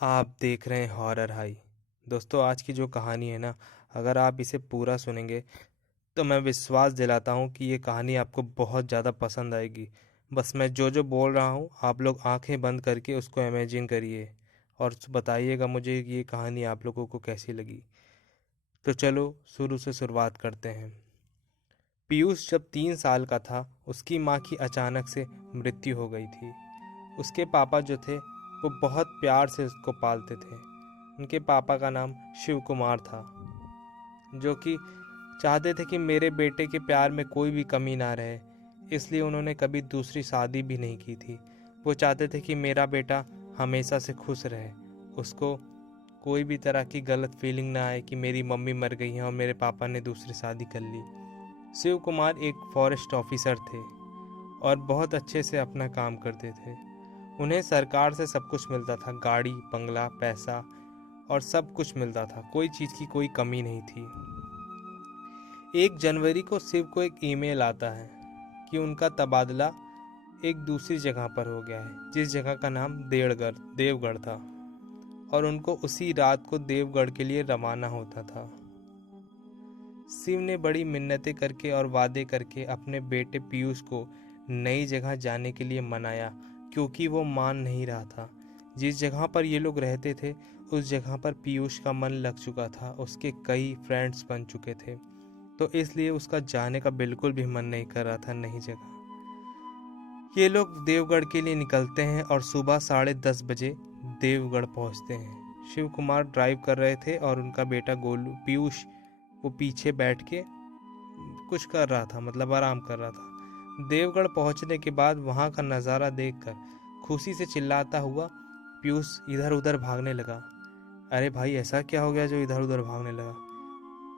आप देख रहे हैं हॉरर हाई। दोस्तों, आज की जो कहानी है ना, अगर आप इसे पूरा सुनेंगे तो मैं विश्वास दिलाता हूँ कि ये कहानी आपको बहुत ज़्यादा पसंद आएगी। बस मैं जो जो बोल रहा हूँ आप लोग आंखें बंद करके उसको इमेजिन करिए और बताइएगा मुझे कि ये कहानी आप लोगों को कैसी लगी। तो चलो शुरू से शुरुआत करते हैं। पीयूष जब 3 साल का था उसकी माँ की अचानक से मृत्यु हो गई थी। उसके पापा जो थे वो बहुत प्यार से उसको पालते थे। उनके पापा का नाम शिव कुमार था, जो कि चाहते थे कि मेरे बेटे के प्यार में कोई भी कमी ना रहे। इसलिए उन्होंने कभी दूसरी शादी भी नहीं की थी। वो चाहते थे कि मेरा बेटा हमेशा से खुश रहे, उसको कोई भी तरह की गलत फीलिंग ना आए कि मेरी मम्मी मर गई है और मेरे पापा ने दूसरी शादी कर ली। शिव कुमार एक फॉरेस्ट ऑफिसर थे और बहुत अच्छे से अपना काम करते थे। उन्हें सरकार से सब कुछ मिलता था, गाड़ी, बंगला, पैसा और सब कुछ मिलता था। कोई चीज़ की कोई कमी नहीं थी। 1 जनवरी को शिव को एक ईमेल आता है कि उनका तबादला एक दूसरी जगह पर हो गया है, जिस जगह का नाम देवगढ़ था, और उनको उसी रात को देवगढ़ के लिए रवाना होता था। शिव ने बड़ी मिन्नतें करके और वादे करके अपने बेटे पीयूष को नई जगह जाने के लिए मनाया, क्योंकि वो मान नहीं रहा था। जिस जगह पर ये लोग रहते थे उस जगह पर पीयूष का मन लग चुका था, उसके कई फ्रेंड्स बन चुके थे, तो इसलिए उसका जाने का बिल्कुल भी मन नहीं कर रहा था नई जगह। ये लोग देवगढ़ के लिए निकलते हैं और सुबह 10:30 बजे देवगढ़ पहुंचते हैं। शिव कुमार ड्राइव कर रहे थे और उनका बेटा गोलू पीयूष वो पीछे बैठ के कुछ कर रहा था, मतलब आराम कर रहा था। देवगढ़ पहुंचने के बाद वहां का नज़ारा देखकर खुशी से चिल्लाता हुआ पीयूष इधर उधर भागने लगा। अरे भाई, ऐसा क्या हो गया जो इधर उधर भागने लगा?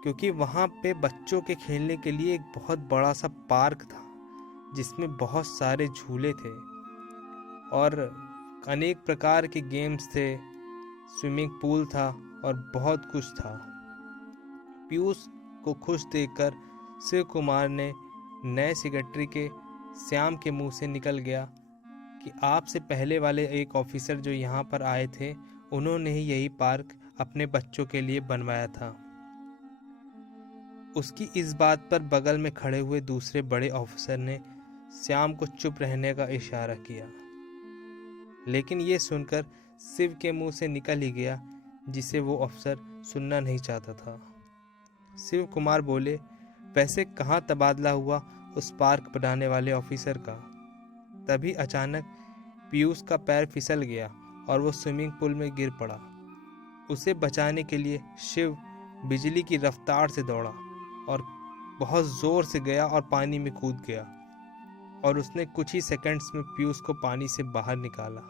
क्योंकि वहां पे बच्चों के खेलने के लिए एक बहुत बड़ा सा पार्क था, जिसमें बहुत सारे झूले थे और अनेक प्रकार के गेम्स थे, स्विमिंग पूल था और बहुत कुछ था। पीयूष को खुश देखकर शिव कुमार ने नए सेक्रेटरी के श्याम के मुंह से निकल गया कि आपसे पहले वाले एक ऑफिसर जो यहाँ पर आए थे, उन्होंने ही यही पार्क अपने बच्चों के लिए बनवाया था। उसकी इस बात पर बगल में खड़े हुए दूसरे बड़े ऑफिसर ने श्याम को चुप रहने का इशारा किया, लेकिन ये सुनकर शिव के मुंह से निकल ही गया, जिसे वो अफसर सुनना नहीं चाहता था। शिव कुमार बोले, वैसे कहाँ तबादला हुआ उस पार्क बनाने वाले ऑफिसर का? तभी अचानक पीयूष का पैर फिसल गया और वो स्विमिंग पूल में गिर पड़ा। उसे बचाने के लिए शिव बिजली की रफ्तार से दौड़ा और बहुत जोर से गया और पानी में कूद गया, और उसने कुछ ही सेकंड्स में पीयूष को पानी से बाहर निकाला।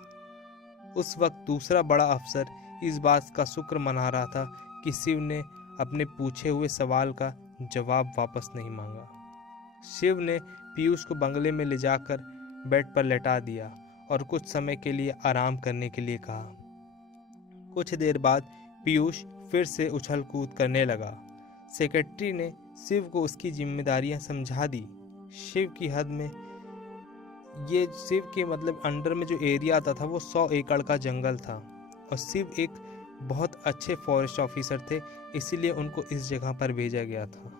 उस वक्त दूसरा बड़ा अफसर इस बात का शुक्र मना रहा था कि शिव ने अपने पूछे हुए सवाल का जवाब वापस नहीं मांगा। शिव ने पीयूष को बंगले में ले जाकर बेड पर लेटा दिया और कुछ समय के लिए आराम करने के लिए कहा। कुछ देर बाद पीयूष फिर से उछल कूद करने लगा। सेक्रेटरी ने शिव को उसकी जिम्मेदारियां समझा दी। शिव की हद में ये शिव के मतलब अंडर में जो एरिया आता था वो 100 एकड़ का जंगल था, और शिव एक बहुत अच्छे फॉरेस्ट ऑफिसर थे, इसीलिए उनको इस जगह पर भेजा गया था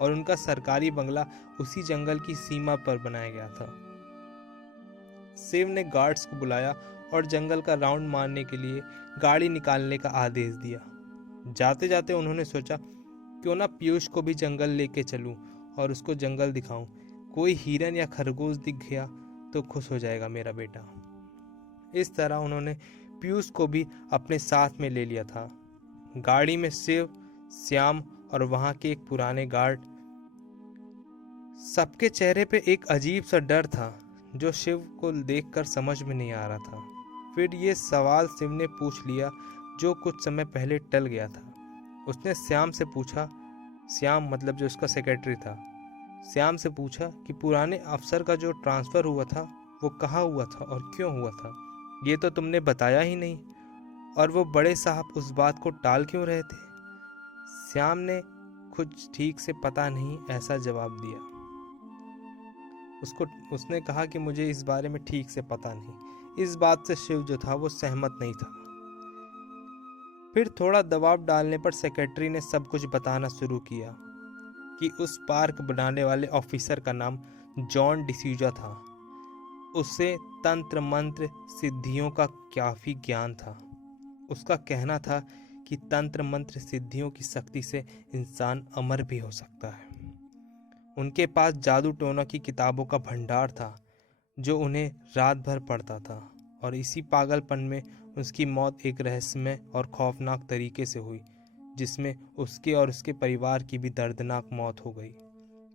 और उनका सरकारी बंगला उसी जंगल की सीमा पर बनाया गया था। शिव ने गार्ड्स को बुलाया और जंगल का राउंड मारने के लिए गाड़ी निकालने का आदेश दिया। जाते जाते उन्होंने सोचा, क्यों ना पीयूष को भी जंगल लेके चलूं और उसको जंगल दिखाऊं। कोई हिरन या खरगोश दिख गया तो खुश हो जाएगा मेरा बेटा। इस तरह उन्होंने पीयूष को भी अपने साथ में ले लिया था। गाड़ी में शिव, श्याम और वहां के एक पुराने गार्ड। सबके चेहरे पे एक अजीब सा डर था जो शिव को देखकर समझ में नहीं आ रहा था। फिर ये सवाल शिव ने पूछ लिया जो कुछ समय पहले टल गया था। उसने श्याम से पूछा, श्याम मतलब जो उसका सेक्रेटरी था, श्याम से पूछा कि पुराने अफसर का जो ट्रांसफ़र हुआ था वो कहाँ हुआ था और क्यों हुआ था? ये तो तुमने बताया ही नहीं, और वो बड़े साहब उस बात को टाल क्यों रहे थे? श्याम ने कुछ ठीक से पता नहीं ऐसा जवाब दिया। उसने कहा कि मुझे इस बारे में ठीक से पता नहीं। इस बात से शिव जो था वो सहमत नहीं था। फिर थोड़ा दबाव डालने पर सेक्रेटरी ने सब कुछ बताना शुरू किया कि उस पार्क बनाने वाले ऑफिसर का नाम जॉन डिसूजा था। उसे तंत्र मंत्र सिद्धियों का काफी ज्ञान था। उसका कहना था कि तंत्र मंत्र सिद्धियों की शक्ति से इंसान अमर भी हो सकता है। उनके पास जादू टोना की किताबों का भंडार था जो उन्हें रात भर पढ़ता था, और इसी पागलपन में उसकी मौत एक रहस्यमय और खौफनाक तरीके से हुई, जिसमें उसके और उसके परिवार की भी दर्दनाक मौत हो गई।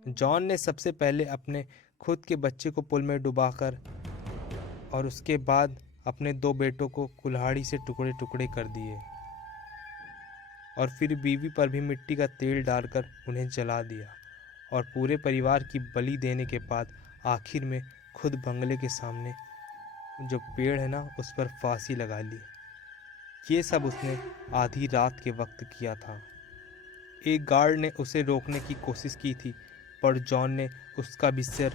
जॉन ने सबसे पहले अपने खुद के बच्चे को पुल में डुबाकर और उसके बाद अपने 2 बेटों को कुल्हाड़ी से टुकड़े टुकड़े कर दिए, और फिर बीवी पर भी मिट्टी का तेल डालकर उन्हें जला दिया, और पूरे परिवार की बलि देने के बाद आखिर में खुद बंगले के सामने जो पेड़ है ना उस पर फांसी लगा ली। ये सब उसने आधी रात के वक्त किया था। एक गार्ड ने उसे रोकने की कोशिश की थी, पर जॉन ने उसका भी सिर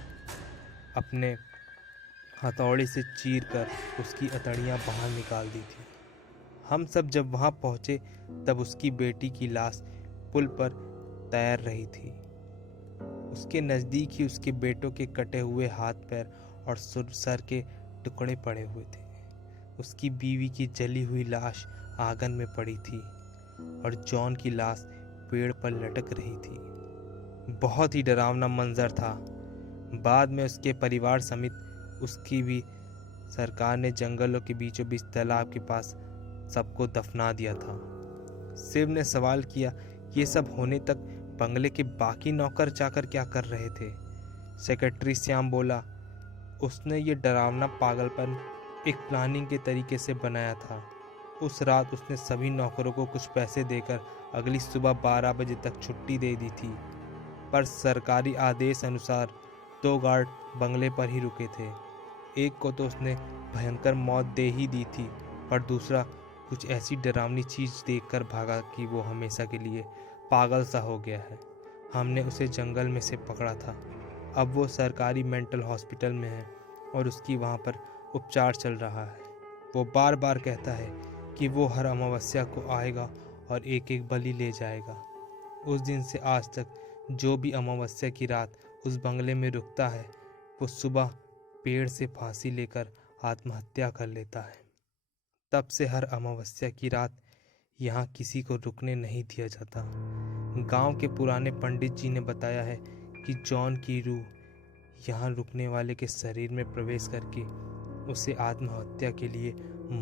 अपने हथौड़े से चीरकर उसकी अतड़ियाँ बाहर निकाल दी थी। हम सब जब वहाँ पहुँचे तब उसकी बेटी की लाश पुल पर तैर रही थी। उसके नज़दीक ही उसके बेटों के कटे हुए हाथ पैर और सर के टुकड़े पड़े हुए थे। उसकी बीवी की जली हुई लाश आंगन में पड़ी थी और जॉन की लाश पेड़ पर लटक रही थी। बहुत ही डरावना मंजर था। बाद में उसके परिवार समेत उसकी भी सरकार ने जंगलों के बीचों बीच तालाब के पास सबको दफना दिया था। शिव ने सवाल किया, ये सब होने तक बंगले के बाकी नौकर चाकर क्या कर रहे थे? सेक्रेटरी श्याम बोला, उसने ये डरावना पागलपन एक प्लानिंग के तरीके से बनाया था। उस रात उसने सभी नौकरों को कुछ पैसे देकर अगली सुबह 12 बजे तक छुट्टी दे दी थी, पर सरकारी आदेश अनुसार 2 गार्ड बंगले पर ही रुके थे। एक को तो उसने भयंकर मौत दे ही दी थी, पर दूसरा कुछ ऐसी डरावनी चीज़ देखकर भागा कि वो हमेशा के लिए पागल सा हो गया है। हमने उसे जंगल में से पकड़ा था। अब वो सरकारी मेंटल हॉस्पिटल में है और उसकी वहाँ पर उपचार चल रहा है। वो बार बार कहता है कि वो हर अमावस्या को आएगा और एक एक बलि ले जाएगा। उस दिन से आज तक जो भी अमावस्या की रात उस बंगले में रुकता है, वो सुबह पेड़ से फांसी लेकर आत्महत्या कर लेता है। तब से हर अमावस्या की रात यहाँ किसी को रुकने नहीं दिया जाता। गांव के पुराने पंडित जी ने बताया है कि जॉन की रूह यहाँ रुकने वाले के शरीर में प्रवेश करके उसे आत्महत्या के लिए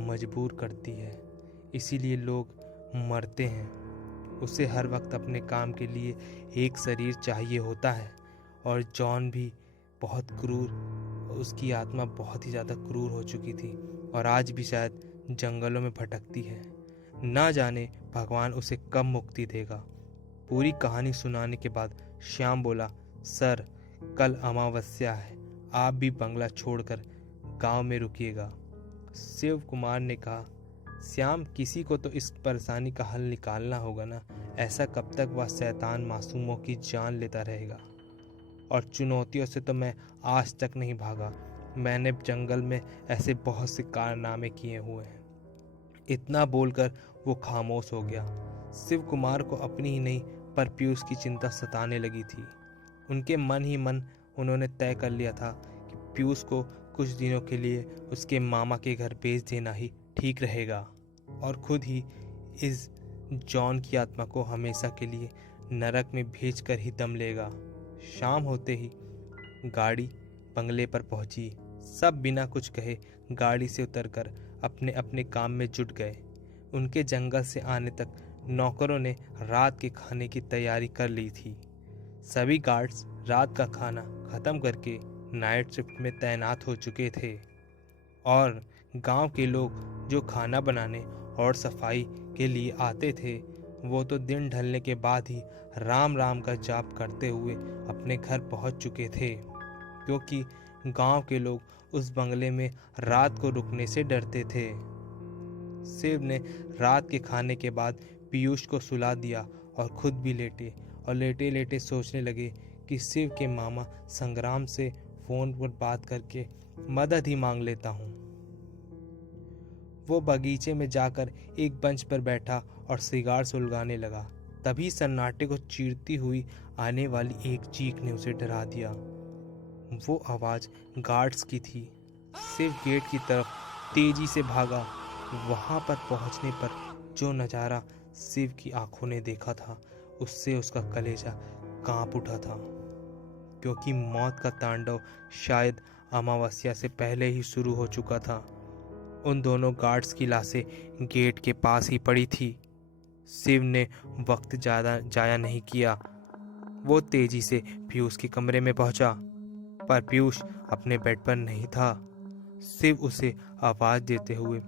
मजबूर करती है। इसीलिए लोग मरते हैं। उसे हर वक्त अपने काम के लिए एक शरीर चाहिए होता है, और जॉन भी बहुत क्रूर, उसकी आत्मा बहुत ही ज़्यादा क्रूर हो चुकी थी और आज भी शायद जंगलों में भटकती है। ना जाने भगवान उसे कब मुक्ति देगा। पूरी कहानी सुनाने के बाद श्याम बोला, सर कल अमावस्या है, आप भी बंगला छोड़कर गांव में रुकिएगा। शिव कुमार ने कहा, श्याम किसी को तो इस परेशानी का हल निकालना होगा ना, ऐसा कब तक वह शैतान मासूमों की जान लेता रहेगा। और चुनौतियों से तो मैं आज तक नहीं भागा। मैंने जंगल में ऐसे बहुत से कारनामे किए हुए हैं। इतना बोलकर वो खामोश हो गया। शिव कुमार को अपनी ही नहीं पर पीयूष की चिंता सताने लगी थी। उनके मन ही मन उन्होंने तय कर लिया था कि पीयूष को कुछ दिनों के लिए उसके मामा के घर भेज देना ही ठीक रहेगा, और खुद ही इस जॉन की आत्मा को हमेशा के लिए नरक में भेज कर ही दम लेगा। शाम होते ही गाड़ी बंगले पर पहुंची। सब बिना कुछ कहे गाड़ी से उतरकर अपने अपने काम में जुट गए। उनके जंगल से आने तक नौकरों ने रात के खाने की तैयारी कर ली थी। सभी गार्ड्स रात का खाना खत्म करके नाइट शिफ्ट में तैनात हो चुके थे, और गांव के लोग जो खाना बनाने और सफाई के लिए आते थे, वो तो दिन ढलने के बाद ही राम राम का जाप करते हुए अपने घर पहुंच चुके थे, क्योंकि गांव के लोग उस बंगले में रात को रुकने से डरते थे। शिव ने रात के खाने के बाद पीयूष को सुला दिया और खुद भी लेटे, और लेटे लेटे सोचने लगे कि शिव के मामा संग्राम से फोन पर बात करके मदद ही मांग लेता हूँ। वो बगीचे में जाकर एक बेंच पर बैठा और सिगार सुलगाने लगा। तभी सन्नाटे को चीरती हुई आने वाली एक चीख ने उसे डरा दिया। वो आवाज़ गार्ड्स की थी। सिर्फ गेट की तरफ तेजी से भागा। वहां पर पहुंचने पर जो नज़ारा शिव की आंखों ने देखा था, उससे उसका कलेजा कांप उठा था, क्योंकि मौत का तांडव शायद अमावस्या से पहले ही शुरू हो चुका था। उन दोनों गार्ड्स की लाशें गेट के पास ही पड़ी थी। शिव ने वक्त ज़्यादा जाया नहीं किया। वो तेजी से पीयूष के कमरे में पहुंचा, पर पीयूष अपने बेड पर नहीं था। शिव उसे आवाज़ देते हुए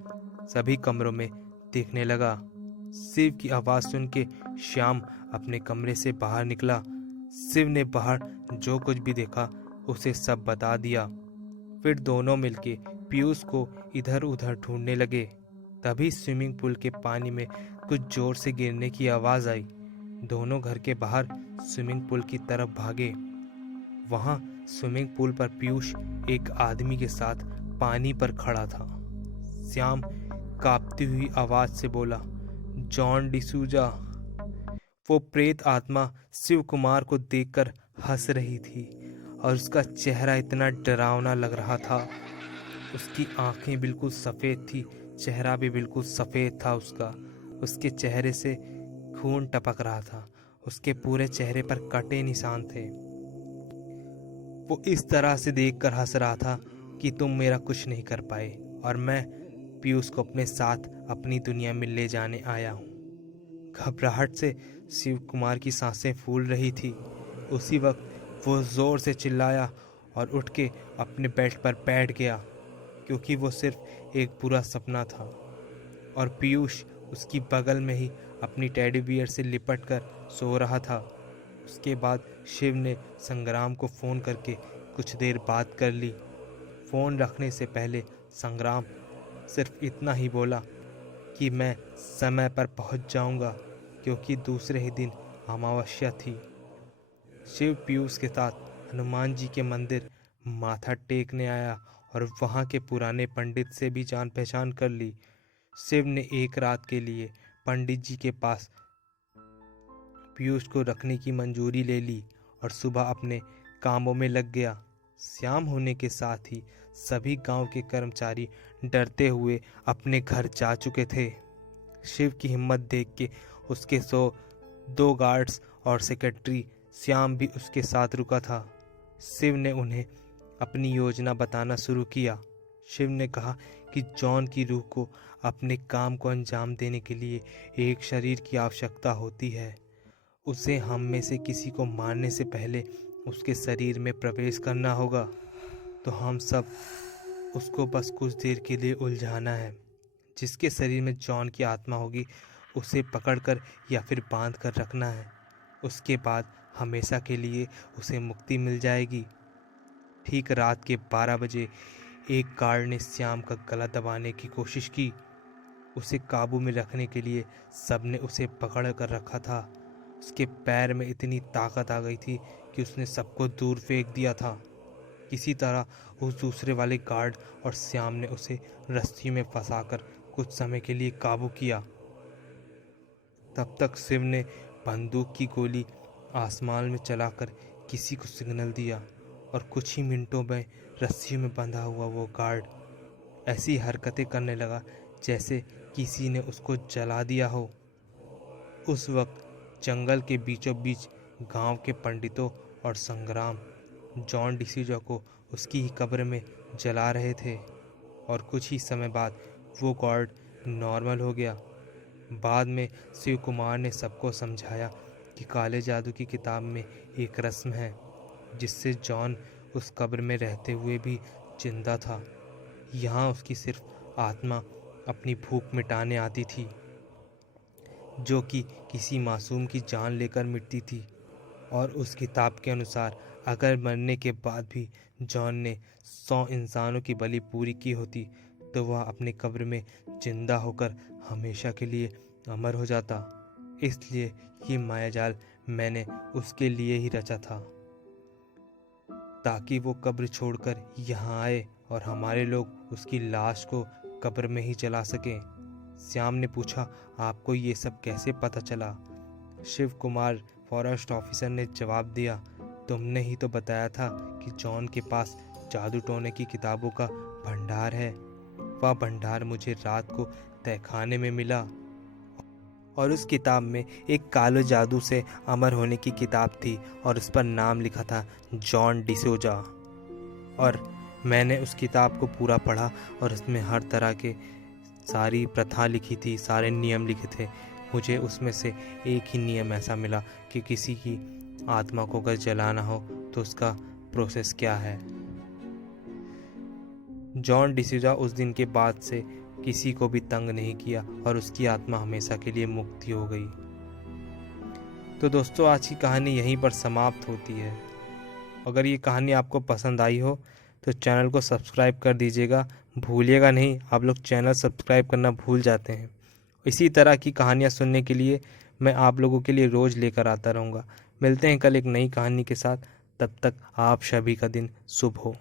सभी कमरों में देखने लगा। शिव की आवाज़ सुन के श्याम अपने कमरे से बाहर निकला। शिव ने बाहर जो कुछ भी देखा उसे सब बता दिया। फिर दोनों मिलके पीयूष को इधर उधर ढूंढने लगे। तभी स्विमिंग पूल के पानी में कुछ जोर से गिरने की आवाज़ आई। दोनों घर के बाहर स्विमिंग पूल की तरफ भागे। वहां स्विमिंग पूल पर पीयूष एक आदमी के साथ पानी पर खड़ा था। श्याम कांपती हुई आवाज से बोला, जॉन डिसूजा। वो प्रेत आत्मा शिव कुमार को देखकर हंस रही थी और उसका चेहरा इतना डरावना लग रहा था। उसकी आंखें बिल्कुल सफ़ेद थी, चेहरा भी बिल्कुल सफ़ेद था उसका। उसके चेहरे से खून टपक रहा था। उसके पूरे चेहरे पर कटे निशान थे। वो इस तरह से देखकर हंस रहा था कि तुम मेरा कुछ नहीं कर पाए और मैं पीयूष को अपने साथ अपनी दुनिया में ले जाने आया हूँ। घबराहट से शिव कुमार की सांसें फूल रही थी। उसी वक्त वो जोर से चिल्लाया और उठ के अपने बेड पर बैठ गया, क्योंकि वो सिर्फ एक बुरा सपना था और पीयूष उसकी बगल में ही अपनी टेडी बियर से लिपट कर सो रहा था। उसके बाद शिव ने संग्राम को फ़ोन करके कुछ देर बात कर ली। फ़ोन रखने से पहले संग्राम सिर्फ इतना ही बोला कि मैं समय पर पहुंच जाऊंगा, क्योंकि दूसरे ही दिन अमावस्या थी। शिव पीयूष के साथ हनुमान जी के मंदिर माथा टेकने आया और वहां के पुराने पंडित से भी जान पहचान कर ली। शिव ने एक रात के लिए पंडित जी के पास पीयूष को रखने की मंजूरी ले ली और सुबह अपने कामों में लग गया। शाम होने के साथ ही सभी गांव के कर्मचारी डरते हुए अपने घर जा चुके थे। शिव की हिम्मत देख के उसके 2 गार्ड्स और सेक्रेटरी श्याम भी उसके साथ रुका था। शिव ने उन्हें अपनी योजना बताना शुरू किया। शिव ने कहा कि जॉन की रूह को अपने काम को अंजाम देने के लिए एक शरीर की आवश्यकता होती है। उसे हम में से किसी को मारने से पहले उसके शरीर में प्रवेश करना होगा। तो हम सब उसको बस कुछ देर के लिए उलझाना है। जिसके शरीर में जॉन की आत्मा होगी उसे पकड़कर या फिर बांध कर रखना है। उसके बाद हमेशा के लिए उसे मुक्ति मिल जाएगी। ठीक रात के 12 बजे एक गार्ड ने श्याम का गला दबाने की कोशिश की। उसे काबू में रखने के लिए सबने उसे पकड़ कर रखा था। उसके पैर में इतनी ताकत आ गई थी कि उसने सबको दूर फेंक दिया था। किसी तरह उस दूसरे वाले गार्ड और श्याम ने उसे रस्सी में फंसाकर कुछ समय के लिए काबू किया। तब तक शिव ने बंदूक की गोली आसमान में चलाकर किसी को सिग्नल दिया और कुछ ही मिनटों में रस्सी में बंधा हुआ वो गार्ड ऐसी हरकतें करने लगा जैसे किसी ने उसको जला दिया हो। उस वक्त जंगल के बीचों बीच गांव के पंडितों और संग्राम जॉन डिसूजा को उसकी ही कब्र में जला रहे थे और कुछ ही समय बाद वो गार्ड नॉर्मल हो गया। बाद में शिव कुमार ने सबको समझाया कि काले जादू की किताब में एक रस्म है जिससे जॉन उस कब्र में रहते हुए भी जिंदा था। यहाँ उसकी सिर्फ आत्मा अपनी भूख मिटाने आती थी, जो कि किसी मासूम की जान लेकर मिटती थी। और उस किताब के अनुसार अगर मरने के बाद भी जॉन ने 100 इंसानों की बलि पूरी की होती तो वह अपनी कब्र में जिंदा होकर हमेशा के लिए अमर हो जाता। इसलिए ये मायाजाल मैंने उसके लिए ही रचा था, ताकि वो कब्र छोड़कर यहाँ आए और हमारे लोग उसकी लाश को कब्र में ही जला सकें। श्याम ने पूछा, आपको ये सब कैसे पता चला? शिव कुमार फॉरेस्ट ऑफिसर ने जवाब दिया, तुमने ही तो बताया था कि जॉन के पास जादू टोने की किताबों का भंडार है। वह भंडार मुझे रात को तहखाने में मिला और उस किताब में एक काले जादू से अमर होने की किताब थी और उस पर नाम लिखा था जॉन डिसोजा। और मैंने उस किताब को पूरा पढ़ा और उसमें हर तरह के सारी प्रथा लिखी थी, सारे नियम लिखे थे। मुझे उसमें से एक ही नियम ऐसा मिला कि किसी की आत्मा को अगर जलाना हो तो उसका प्रोसेस क्या है। जॉन डिसूजा उस दिन के बाद से किसी को भी तंग नहीं किया और उसकी आत्मा हमेशा के लिए मुक्ति हो गई। तो दोस्तों, आज की कहानी यहीं पर समाप्त होती है। अगर ये कहानी आपको पसंद आई हो तो चैनल को सब्सक्राइब कर दीजिएगा, भूलिएगा नहीं। आप लोग चैनल सब्सक्राइब करना भूल जाते हैं। इसी तरह की कहानियाँ सुनने के लिए मैं आप लोगों के लिए रोज़ लेकर आता रहूँगा। मिलते हैं कल एक नई कहानी के साथ। तब तक आप सभी का दिन शुभ हो।